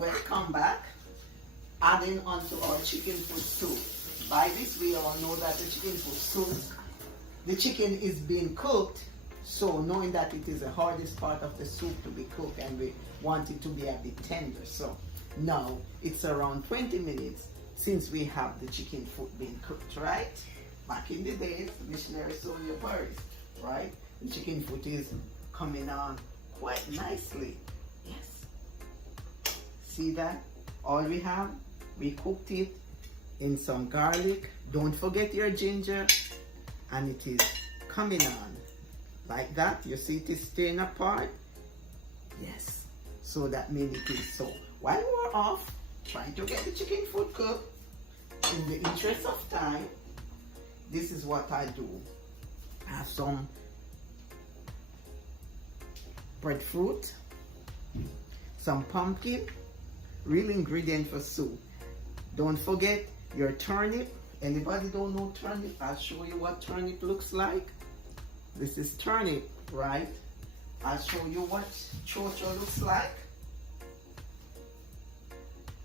Welcome back. Adding onto our chicken foot soup. By this we all know that the chicken foot soup, the chicken is being cooked, so knowing that it is the hardest part of the soup to be cooked and we want it to be a bit tender. So now it's around 20 minutes since we have the chicken foot being cooked, right? Back in the days, missionary Sonia Paris, right? The chicken foot is coming on quite nicely. Yes. See that? All we have, we cooked it in some garlic. Don't forget your ginger. And it is coming on like that. You see it is staying apart. Yes. So that means it is so. While we're off trying to get the chicken foot cooked, in the interest of time, this is what I do. I have some breadfruit, some pumpkin, real ingredient for soup. Don't forget your turnip. Anybody don't know turnip? I'll show you what turnip looks like. This is turnip, right? I'll show you what chocho looks like.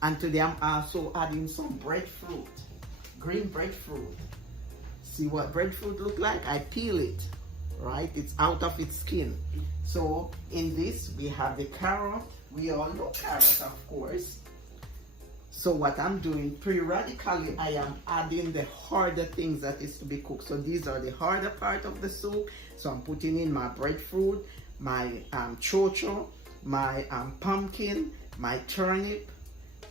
And today I'm also adding some breadfruit, green breadfruit. See what breadfruit look like? I peel it, right? It's out of its skin. So in this we have the carrot. We all know carrot, of course. So what I'm doing, periodically I am adding the harder things that is to be cooked. So these are the harder part of the soup. So I'm putting in my breadfruit, my chocho, my pumpkin, my turnip,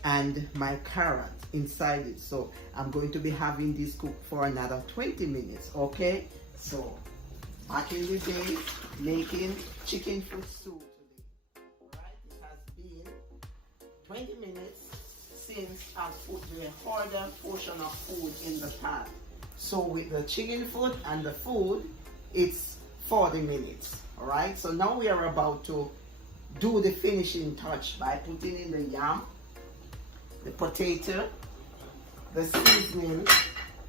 and my carrot inside it. So I'm going to be having this cooked for another 20 minutes, okay? So back in the day, making chicken foot soup today, right? It has been 20 minutes since I've put the harder portion of food in the pan. So with the chicken foot and the food, it's 40 minutes, all right? So now we are about to do the finishing touch by putting in the yam, the potato, the seasoning,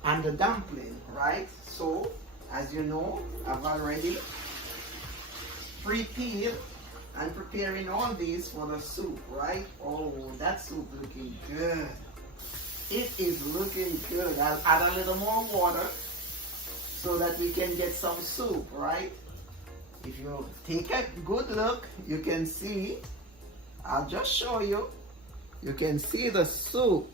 and the dumpling, right? So, as you know, I've already pre-peeled and preparing all these for the soup, right? Oh, that soup looking good. It is looking good. I'll add a little more water so that we can get some soup, right? If you take a good look, you can see, I'll just show you. You can see the soup.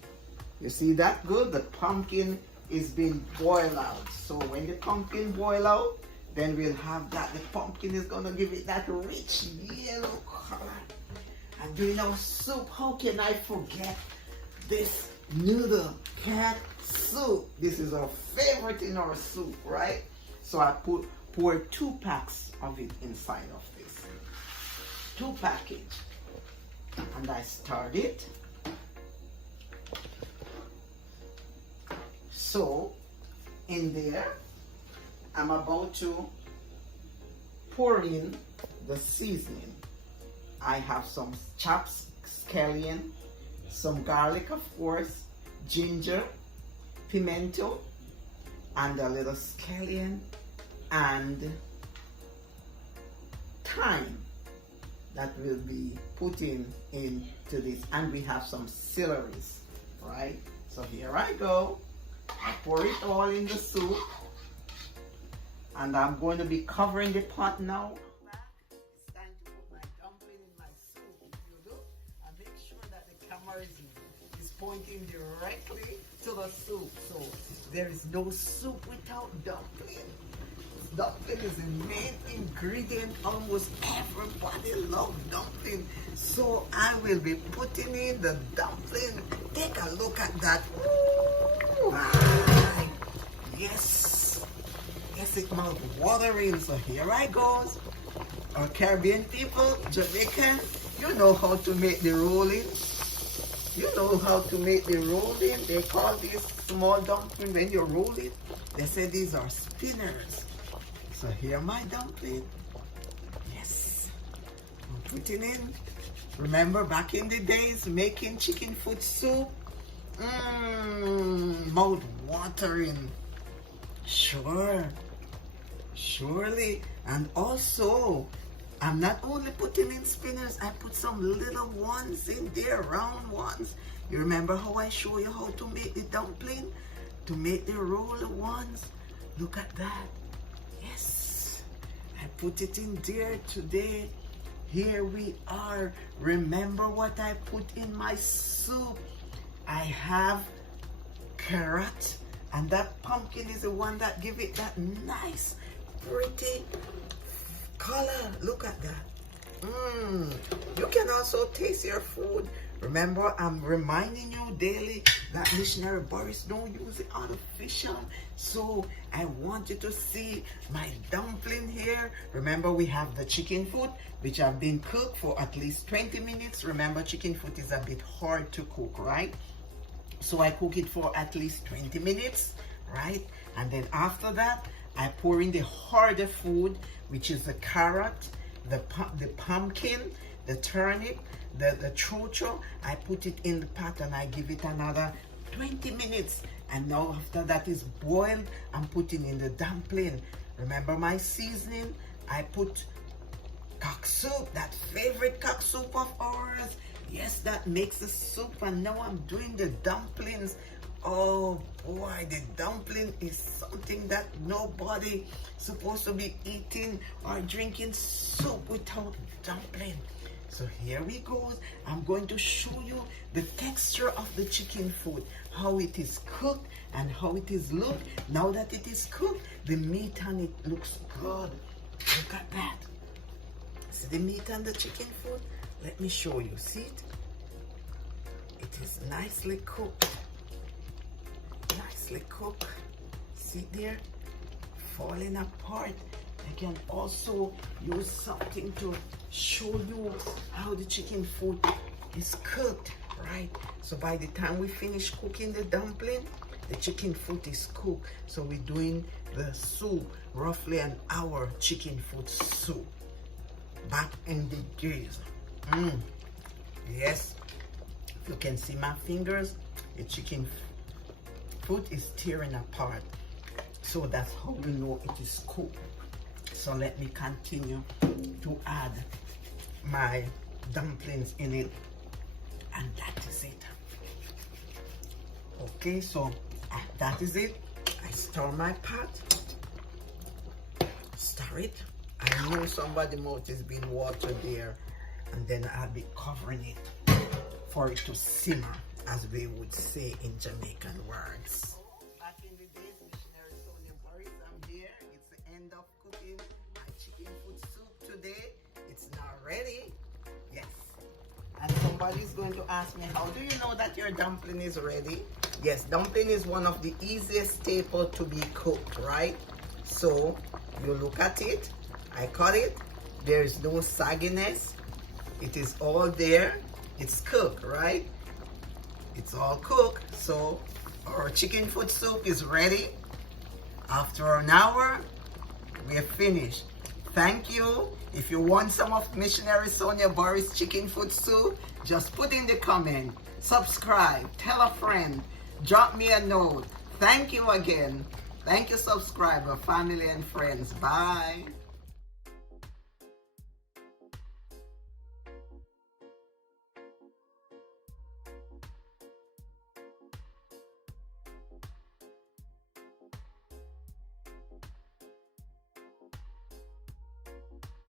You see that good? The pumpkin is being boiled out. So when the pumpkin boil out, then we'll have that. The pumpkin is gonna give it that rich yellow color. And doing our soup, how can I forget this noodle cat soup? This is our favorite in our soup, right? So I pour 2 packs of it inside of this. 2 package. And I start it. So in there, I'm about to pour in the seasoning. I have some chopped scallion, some garlic, of course, ginger, pimento, and a little scallion, and thyme that will be put into this. And we have some celeries, right? So here I go. I pour it all in the soup. And I'm going to be covering the pot now. It's time to put my dumpling in my soup. If you look, and make sure that the camera is pointing directly to the soup. So there is no soup without dumpling. Dumpling is the main ingredient. Almost everybody loves dumpling. So I will be putting in the dumpling. Take a look at that. Ooh, yes. Yes, it mouth watering. So here I goes. Our Caribbean people, Jamaican, you know how to make the rolling. You know how to make the rolling. They call these small dumpling when you roll it. They say these are spinners. So here my dumpling. Yes. I'm putting in. Remember back in the days making chicken foot soup? Mouth watering. Sure. Surely. And also I'm not only putting in spinners, I put some little ones in there, round ones. You remember how I show you how to make the dumpling? To make the roller ones? Look at that. Yes, I put it in there today. Here we are. Remember what I put in my soup? I have carrot, and that pumpkin is the one that give it that nice, pretty color. Look at that. You can also taste your food. Remember, I'm reminding you daily that Missionary Boris don't use it artificial. So I want you to see my dumpling here. Remember, we have the chicken foot, which have been cooked for at least 20 minutes. Remember, chicken foot is a bit hard to cook, right? So I cook it for at least 20 minutes, right? And then after that, I pour in the harder food, which is the carrot, the pumpkin, the turnip, the chocho. I put it in the pot and I give it another 20 minutes. And now after that is boiled, I'm putting in the dumpling. Remember my seasoning? I put cock soup, that favorite cock soup of ours. Yes, that makes the soup. And now I'm doing the dumplings. Oh boy, the dumpling is something that nobody supposed to be eating or drinking soup without dumpling. So here we go. I'm going to show you the texture of the chicken foot, how it is cooked and how it is looked. Now that it is cooked, the meat on it looks good. Look at that. See the meat on the chicken foot? Let me show you. See it? It is nicely cooked. Nicely cooked. See there? Falling apart. I can also use something to show you how the chicken foot is cooked, right? So by the time we finish cooking the dumpling, the chicken foot is cooked. So we're doing the soup, roughly an hour chicken foot soup. Back in the days. Yes, you can see my fingers. The chicken foot is tearing apart. So that's how we know it is cooked. So let me continue to add my dumplings in it, and that is it. Okay, so that is it. I stir my pot. Stir it. I know somebody mouth is being watered there, and then I'll be covering it for it to simmer, as we would say in Jamaican words. Back in the days, Missionary Sonia Boris, I'm here. It's the end of cooking my chicken foot soup today. It's now ready. Yes. And somebody's going to ask me, how do you know that your dumpling is ready? Yes, dumpling is one of the easiest staple to be cooked, right? So you look at it. I cut it. There is no sagginess. It is all there. It's cooked, right? It's all cooked. So our chicken foot soup is ready. After an hour, we're finished. Thank you. If you want some of Missionary Sonia Boris chicken foot soup, just put in the comment. Subscribe. Tell a friend. Drop me a note. Thank you again. Thank you, subscriber, family, and friends. Bye.